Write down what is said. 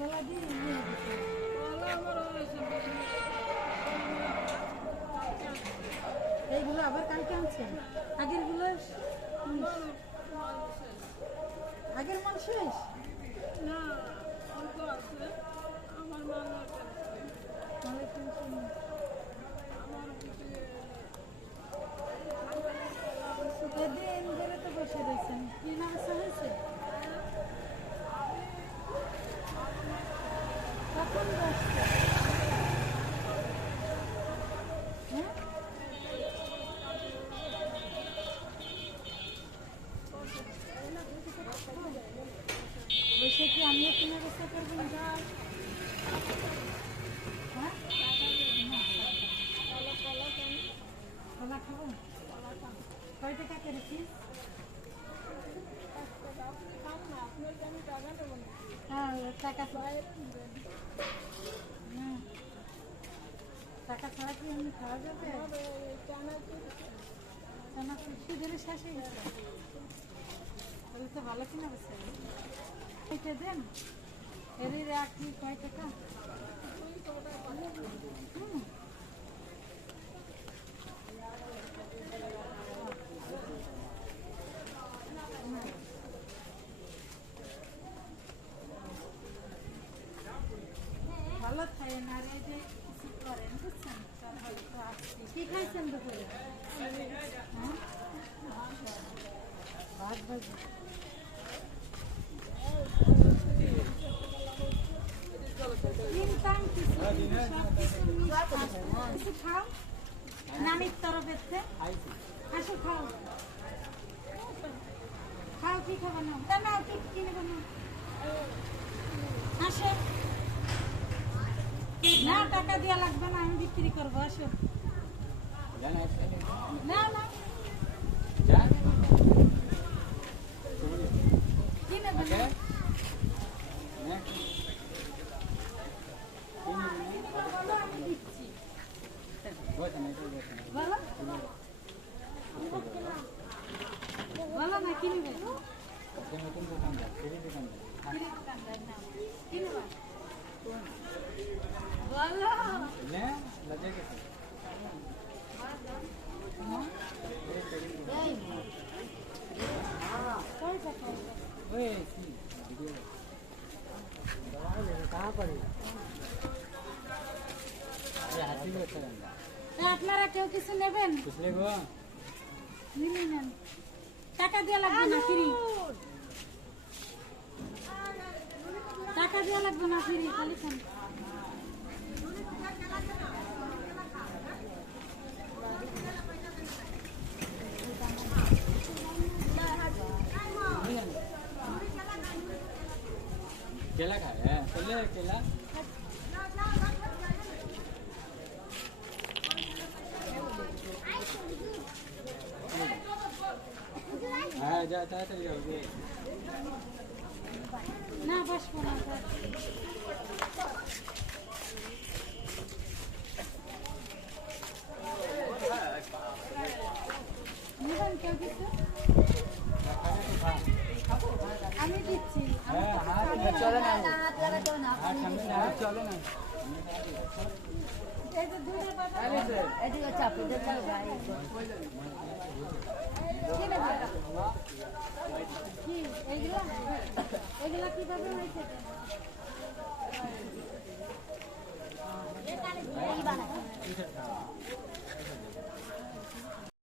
কলা দিয়ে এইগুলো আবার কালকে আনছেন আগেরগুলো আগের মাল শেষ না অল্প আছে আমার মালার মালের টেনশন নেই। এদিন ধরে তো বসে রয়েছেন কি নামসা হয়েছে কখন বসছে হ্যাঁ বসে কি আমিও কিনে বসে করবো হ্যাঁ কলা খাবো কয় টাকা করেছিস হ্যাঁ টাকা হ্যাঁ টাকা ছাড়া কি এমনি খাওয়া যাবে চানা সুশি ধরে শেষ হয়ে গেছে তাহলে তো ভালো কিনা বসে এটা দেন এর রাখি কয় টাকা ভালো খাইয়েন আর এই যে কিছু করেন বুঝছেন কি খাইছেন দুপুরে হ্যাঁ ভাত ভাজি কিছু খাও নানির তরফেতে আসো খাও খাও কি খাবো না না কি কিনে বানো আসো না টাকা দেওয়া লাগবে না আমি বিক্রি করবো আসো না না কি নেবে না আমি দিচ্ছি বলো বলো না কি নেবে কি নেবা বলো আপনারা কেউ কিছু নেবেন নিলে নেন টাকা দেওয়া লাগবে না ফ্রি টাকা দেওয়া লাগবে না ফ্রি খালি খান केला खाया चले केला हाँ जाता है तो जाओगे ना बस बना कर निबन क्या किसे আমি দিচ্ছি चले ना चले ना এই যে দুধের বাবা এদিকে চাপু দে চলো ভাই কি নেবে কি এগুলা এগুলা কিভাবে হয়েছে এই বানা